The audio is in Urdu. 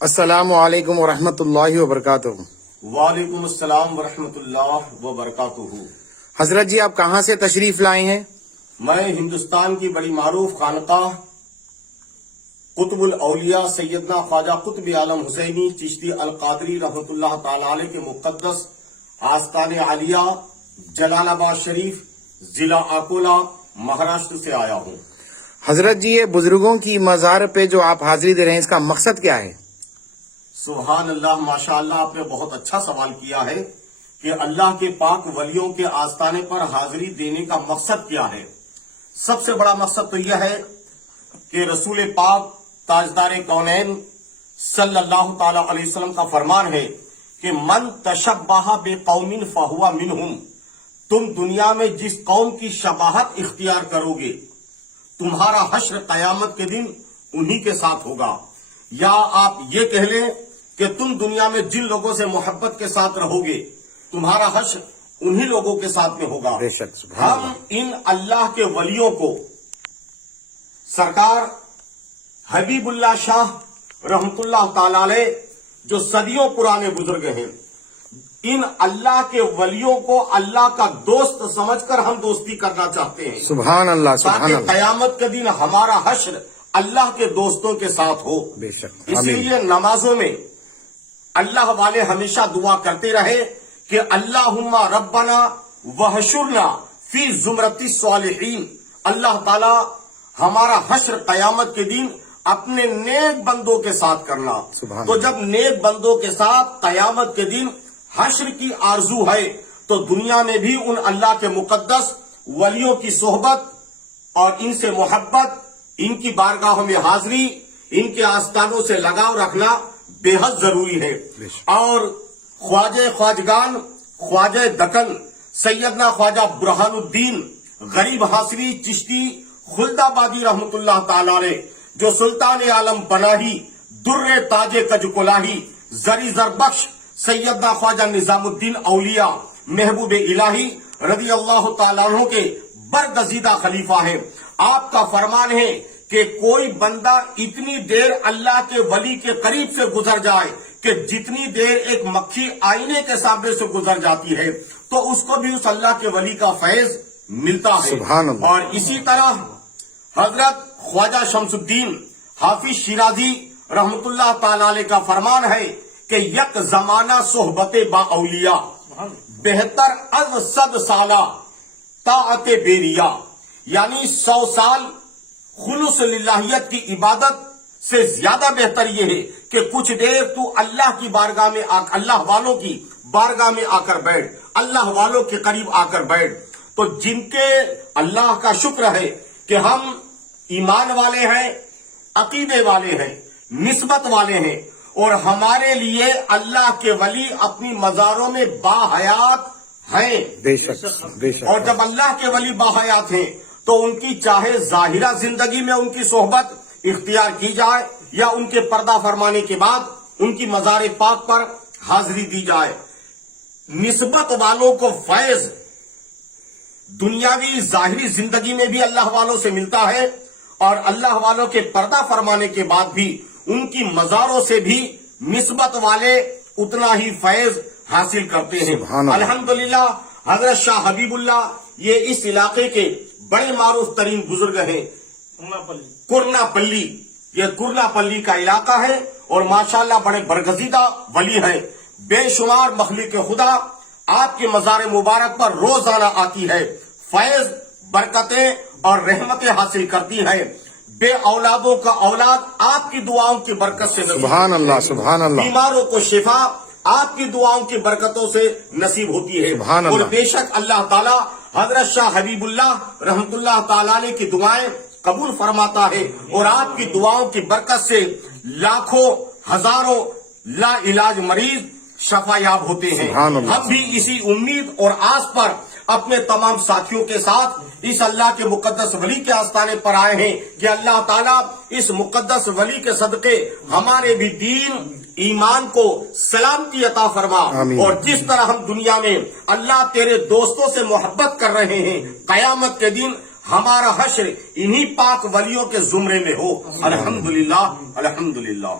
السلام علیکم ورحمۃ اللہ وبرکاتہ۔ وعلیکم السلام ورحمۃ اللہ وبرکاتہ۔ حضرت جی، آپ کہاں سے تشریف لائے ہیں؟ میں ہندوستان کی بڑی معروف خانقاہ قطب الاولیاء سیدنا خواجہ قطب عالم حسینی چشتی القادری رحمۃ اللہ تعالی علیہ کے مقدس آستان عالیہ جلال آباد شریف، ضلع اکولا، مہاراشٹر سے آیا ہوں۔ حضرت جی، یہ بزرگوں کی مزار پہ جو آپ حاضری دے رہے ہیں، اس کا مقصد کیا ہے؟ سبحان اللہ، ماشاء اللہ، آپ نے بہت اچھا سوال کیا ہے کہ اللہ کے پاک ولیوں کے آستانے پر حاضری دینے کا مقصد کیا ہے۔ سب سے بڑا مقصد تو یہ ہے کہ رسول پاک تاجدار کونین صلی اللہ تعالی علیہ وسلم کا فرمان ہے کہ من تشبہ بقوم فہو منہم، تم دنیا میں جس قوم کی شباہت اختیار کرو گے، تمہارا حشر قیامت کے دن انہی کے ساتھ ہوگا۔ یا آپ یہ کہہ لیں کہ تم دنیا میں جن لوگوں سے محبت کے ساتھ رہو گے، تمہارا حشر انہی لوگوں کے ساتھ میں ہوگا۔ بے شک، سبحان ہم ان اللہ کے ولیوں کو سرکار حبیب اللہ شاہ رحمت اللہ تعالی علیہ جو صدیوں پرانے بزرگ ہیں، ان اللہ کے ولیوں کو اللہ کا دوست سمجھ کر ہم دوستی کرنا چاہتے ہیں، سبحان اللہ، سبحان تاکہ اللہ، قیامت کے دن ہمارا حشر اللہ کے دوستوں کے ساتھ ہو۔ بے شک، اسی آمین۔ لیے نمازوں میں اللہ والے ہمیشہ دعا کرتے رہے کہ اللہم ربنا وحشرنا فی زمرۃ الصالحین، اللہ تعالی ہمارا حشر قیامت کے دن اپنے نیک بندوں کے ساتھ کرنا۔ سبحان تو اللہ۔ جب نیک بندوں کے ساتھ قیامت کے دن حشر کی آرزو ہے، تو دنیا میں بھی ان اللہ کے مقدس ولیوں کی صحبت اور ان سے محبت، ان کی بارگاہوں میں حاضری، ان کے آستانوں سے لگاؤ رکھنا بے حد ضروری ہے۔ اور خواجہ خواجگان، خواجہ دکن سیدنا خواجہ برہان الدین غریب حاصری چشتی خلد آبادی رحمت اللہ تعالی علیہ، جو سلطان عالم پناہی در تاج کج کلاہی زری زربخش سیدنا خواجہ نظام الدین اولیاء محبوب الہی رضی اللہ تعالیٰ عنہ کے برگزیدہ خلیفہ ہیں۔ آپ کا فرمان ہے کہ کوئی بندہ اتنی دیر اللہ کے ولی کے قریب سے گزر جائے کہ جتنی دیر ایک مکھی آئینے کے سامنے سے گزر جاتی ہے، تو اس کو بھی اس اللہ کے ولی کا فیض ملتا ہے۔ سبحان اللہ۔ اور اسی طرح حضرت خواجہ شمس الدین حافظ شیرازی رحمت اللہ تعالی علیہ کا فرمان ہے کہ یک زمانہ صحبت با اولیاء بہتر از 100 سالہ طاعت بیریا، یعنی 100 سال خلوص للہیت کی عبادت سے زیادہ بہتر یہ ہے کہ کچھ دیر تو اللہ کی بارگاہ میں اللہ والوں کی بارگاہ میں آ کر بیٹھ، اللہ والوں کے قریب آ کر بیٹھ۔ تو جن کے اللہ کا شکر ہے کہ ہم ایمان والے ہیں، عقیدے والے ہیں، نسبت والے ہیں، اور ہمارے لیے اللہ کے ولی اپنی مزاروں میں باحیات ہیں۔ بے شک، بے شک۔ اور جب اللہ کے ولی باحیات ہیں تو ان کی چاہے ظاہرہ زندگی میں ان کی صحبت اختیار کی جائے، یا ان کے پردہ فرمانے کے بعد ان کی مزار پاک پر حاضری دی جائے۔ نسبت والوں کو فیض دنیاوی ظاہری زندگی میں بھی اللہ والوں سے ملتا ہے، اور اللہ والوں کے پردہ فرمانے کے بعد بھی ان کی مزاروں سے بھی نسبت والے اتنا ہی فیض حاصل کرتے ہیں۔ سبحان اللہ۔ الحمدللہ حضرت شاہ حبیب اللہ یہ اس علاقے کے بڑے معروف ترین بزرگ ہیں۔ کرنا پلی، یہ کرنا پلی کا علاقہ ہے، اور ماشاءاللہ بڑے برگزیدہ ولی ہیں۔ بے شمار مخلوق خدا آپ کے مزار مبارک پر روزانہ آتی ہے، فیض، برکتیں اور رحمتیں حاصل کرتی ہیں۔ بے اولادوں کا اولاد آپ کی دعاؤں کی برکت سے نصیب سبحان ہوتی ہے۔ اللہ، سبحان اللہ۔ بیماروں کو شفا آپ کی دعاؤں کی برکتوں سے نصیب ہوتی ہے۔ سبحان اور اللہ۔ بے شک اللہ تعالیٰ حضرت شاہ حبیب اللہ رحمت اللہ تعالی علیہ کی دعائیں قبول فرماتا ہے، اور آپ کی دعاؤں کی برکت سے لاکھوں ہزاروں لا علاج مریض شفا یاب ہوتے ہیں۔ سبحان اللہ۔ ہم بھی اسی امید اور آس پر اپنے تمام ساتھیوں کے ساتھ اس اللہ کے مقدس ولی کے آستانے پر آئے ہیں کہ اللہ تعالیٰ اس مقدس ولی کے صدقے ہمارے بھی دین ایمان کو سلامتی عطا فرما، آمین۔ اور جس طرح ہم دنیا میں اللہ تیرے دوستوں سے محبت کر رہے ہیں، قیامت کے دن ہمارا حشر انہی پاک ولیوں کے زمرے میں ہو۔ الحمدللہ، الحمدللہ۔